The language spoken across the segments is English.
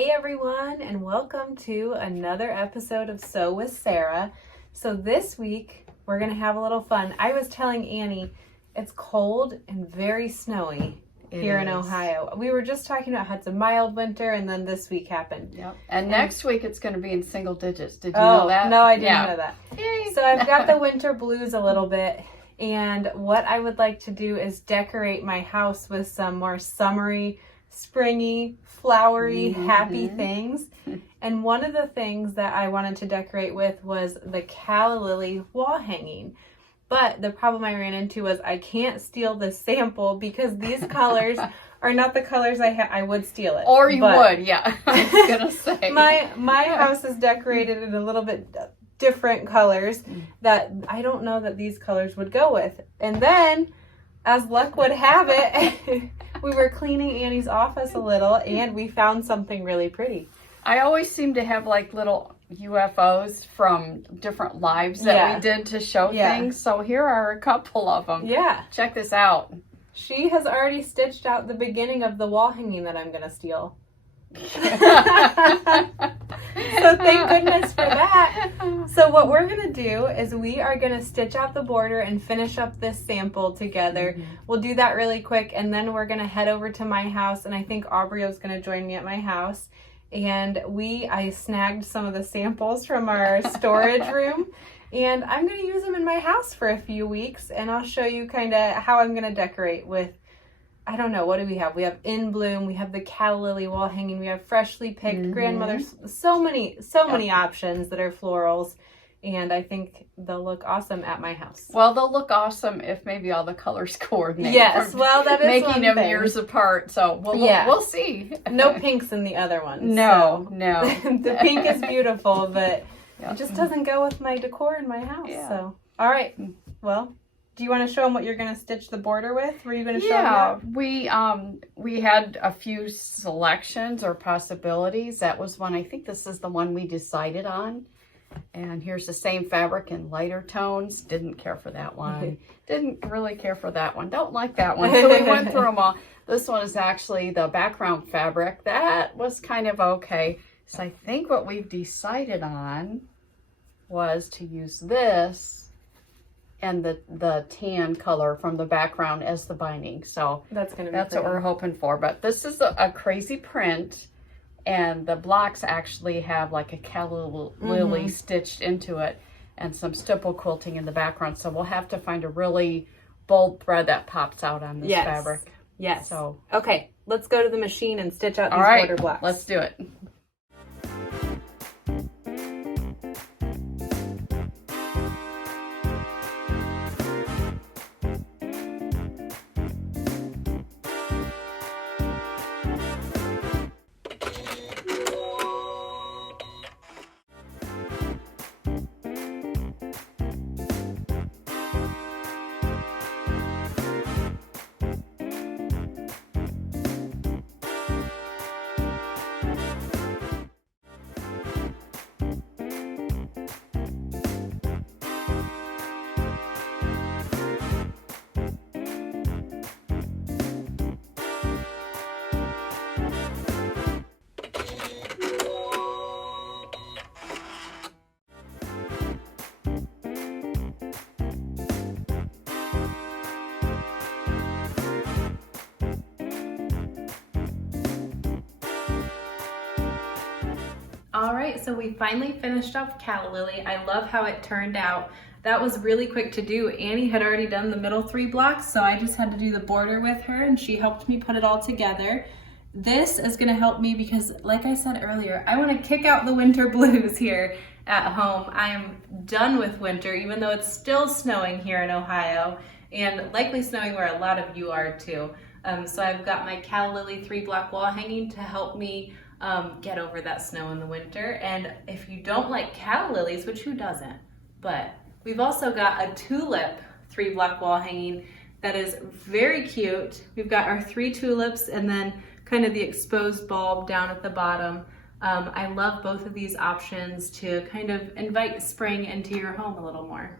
Hey everyone, and welcome to another episode of Sew with Sarah. So this week, we're going to have a little fun. I was telling Annie, it's cold and very snowy here in Ohio. We were just talking about how it's a mild winter, and then this week happened. Yep. And next week, it's going to be in single digits. Did you know that? No, I didn't know that. Yay. So I've got the winter blues a little bit, and what I would like to do is decorate my house with some more summery, springy, flowery, happy things. And one of the things that I wanted to decorate with was the calla lily wall hanging. But the problem I ran into was I can't steal the sample because these colors are not the colors I would steal it. Or you would, yeah. I was going to say. My house is decorated in a little bit different colors that I don't know that these colors would go with. And then, as luck would have it, we were cleaning Annie's office a little and we found something really pretty. I always seem to have like little UFOs from different lives that we did to show things. So here are a couple of them. Yeah. Check this out. She has already stitched out the beginning of the wall hanging that I'm going to steal. So thank goodness for that. So what we're going to do is we are going to stitch out the border and finish up this sample together. We'll do that really quick, and then we're going to head over to my house, and I think Aubrey's going to join me at my house. And I snagged some of the samples from our storage room, and I'm going to use them in my house for a few weeks, and I'll show you kind of how I'm going to decorate with, I don't know, what do we have? We have In Bloom, we have the calla lily wall hanging, we have freshly picked grandmother's, so many options that are florals, and I think they'll look awesome at my house. Well, they'll look awesome if maybe all the colors coordinate. Yes, well, that is making them thing. Years apart. So we'll see. No pinks in the other ones. No. The pink is beautiful, but it just doesn't go with my decor in my house. Yeah. So, all right. Well, do you want to show them what you're going to stitch the border with? Were you going to show them that? We had a few selections or possibilities. That was one. I think this is the one we decided on. And here's the same fabric in lighter tones. Didn't care for that one. Didn't really care for that one. Don't like that one. So we went through them all. This one is actually the background fabric. That was kind of okay. So I think what we've decided on was to use this and the tan color from the background as the binding. So that's what we're hoping for. But this is a crazy print. And the blocks actually have like a calla lily stitched into it and some stipple quilting in the background. So we'll have to find a really bold thread that pops out on this fabric. Yes. So okay, let's go to the machine and stitch out these border blocks. Let's do it. All right, so we finally finished off calla lily. I love how it turned out. That was really quick to do. Annie had already done the middle 3 blocks, so I just had to do the border with her, and she helped me put it all together. This is gonna help me because, like I said earlier, I wanna kick out the winter blues here at home. I am done with winter, even though it's still snowing here in Ohio, and likely snowing where a lot of you are too. So I've got my calla lily 3 block wall hanging to help me get over that snow in the winter. And if you don't like calla lilies, which who doesn't, but we've also got a tulip 3 block wall hanging that is very cute. We've got our 3 tulips and then kind of the exposed bulb down at the bottom. I love both of these options to kind of invite spring into your home a little more.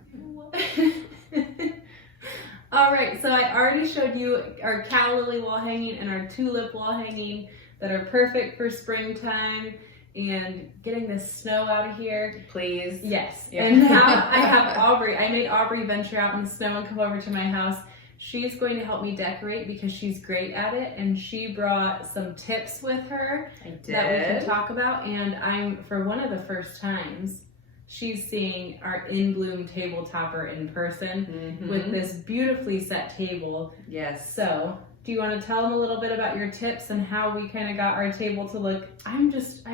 All right, so I already showed you our calla lily wall hanging and our tulip wall hanging. that are perfect for springtime and getting the snow out of here. Please. Yes. Yeah. And now I have Aubrey. I made Aubrey venture out in the snow and come over to my house. She's going to help me decorate because she's great at it, and she brought some tips with her that we can talk about. And for one of the first times, she's seeing our In Bloom table topper in person with this beautifully set table. Yes. So, do you want to tell them a little bit about your tips and how we kind of got our table to look? I'm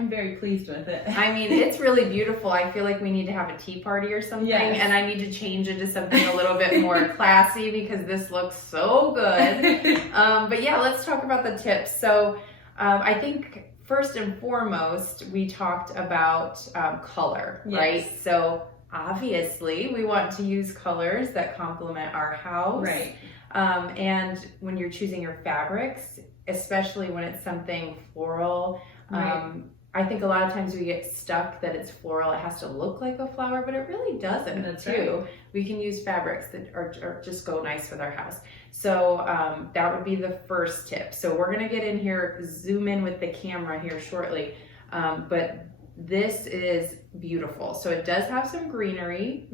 very pleased with it. I mean, it's really beautiful. I feel like we need to have a tea party or something, and I need to change it to something a little bit more classy because this looks so good. But yeah, let's talk about the tips. So I think first and foremost, we talked about color, right? So obviously we want to use colors that complement our house. Right. And when you're choosing your fabrics, especially when it's something floral, I think a lot of times we get stuck that it's floral. It has to look like a flower, but it really doesn't. That's too. right. We can use fabrics that are just go nice with our house. So that would be the first tip. So we're gonna get in here, zoom in with the camera here shortly. But this is beautiful. So it does have some greenery.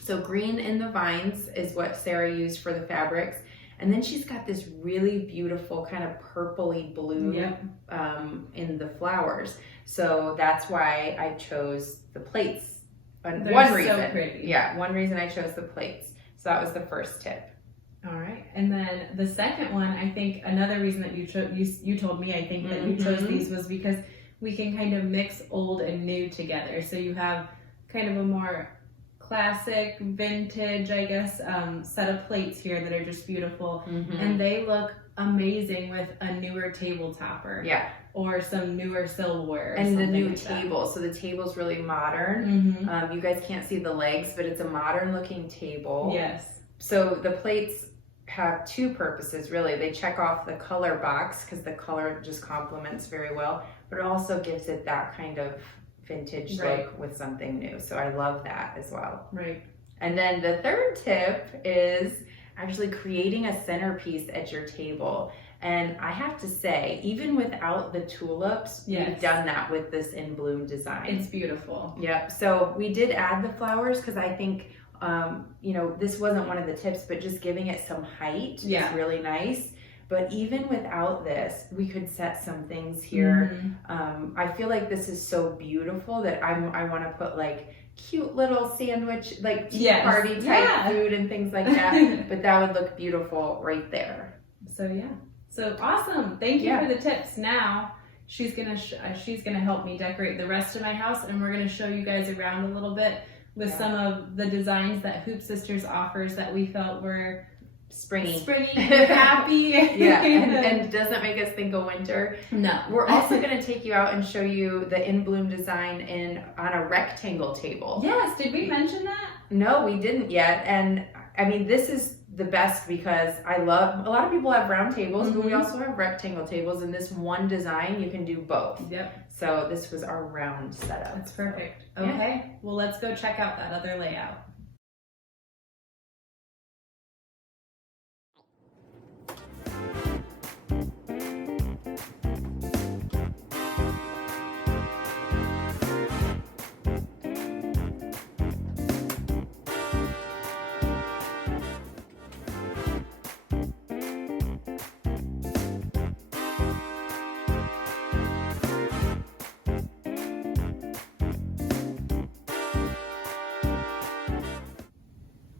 So green in the vines is what Sarah used for the fabrics. And then she's got this really beautiful kind of purpley blue in the flowers. So that's why I chose the plates. One reason. So pretty. Yeah, one reason I chose the plates. So that was the first tip. All right. And then the second one, I think another reason that you told me, I think that you chose these was because we can kind of mix old and new together. So you have kind of a more classic, vintage, I guess, set of plates here that are just beautiful. And they look amazing with a newer table topper. Yeah. Or some newer silverware. And the new like table. So the table's really modern. You guys can't see the legs, but it's a modern looking table. Yes. So the plates have two purposes, really. They check off the color box because the color just complements very well, but it also gives it that kind of vintage look with something new. So I love that as well. Right. And then the third tip is actually creating a centerpiece at your table. And I have to say, even without the tulips, we've done that with this In Bloom design. It's beautiful. Yep. So we did add the flowers because I think, you know, this wasn't one of the tips, but just giving it some height is really nice. But even without this, we could set some things here. I feel like this is so beautiful that I want to put like cute little sandwich, like tea party type food and things like that. But that would look beautiful right there. So yeah. So awesome. Thank you for the tips. Now she's gonna help me decorate the rest of my house, and we're gonna show you guys around a little bit with some of the designs that HoopSisters offers that we felt were springy, happy. And doesn't make us think of winter. No. We're also going to take you out and show you the In Bloom design on a rectangle table. Yes, did we mention that? No, we didn't yet. And I mean, this is the best because a lot of people have round tables, but we also have rectangle tables. And this one design, you can do both. Yep. So this was our round setup. That's perfect. Okay, well, let's go check out that other layout.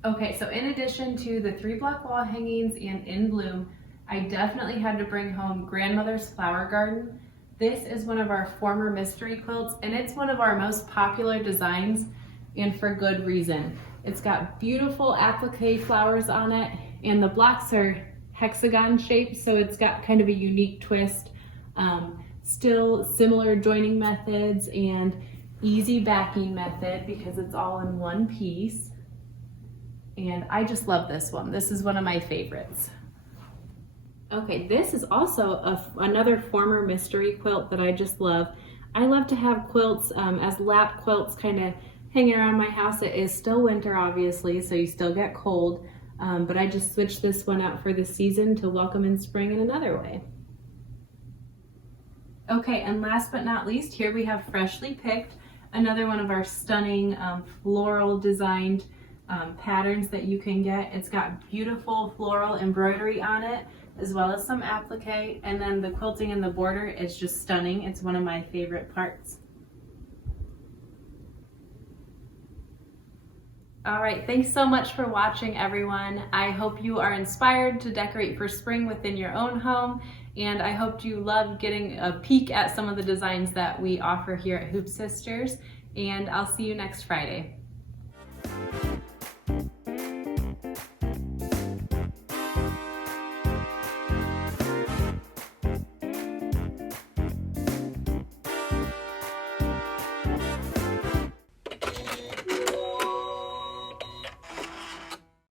Okay, so in addition to the 3-block wall hangings and In Bloom, I definitely had to bring home Grandmother's Flower Garden. This is one of our former mystery quilts, and it's one of our most popular designs, and for good reason. It's got beautiful applique flowers on it, and the blocks are hexagon shaped, so it's got kind of a unique twist. Still similar joining methods and easy backing method because it's all in one piece. And I just love this one. This is one of my favorites. Okay, this is also another former mystery quilt that I just love. I love to have quilts as lap quilts kind of hanging around my house. It is still winter, obviously, so you still get cold. But I just switched this one out for the season to welcome in spring in another way. Okay, and last but not least, here we have Freshly Picked, another one of our stunning floral designed patterns that you can get. It's got beautiful floral embroidery on it, as well as some applique, and then the quilting and the border is just stunning. It's one of my favorite parts. All right, thanks so much for watching, everyone. I hope you are inspired to decorate for spring within your own home, and I hope you love getting a peek at some of the designs that we offer here at Hoop Sisters, and I'll see you next Friday.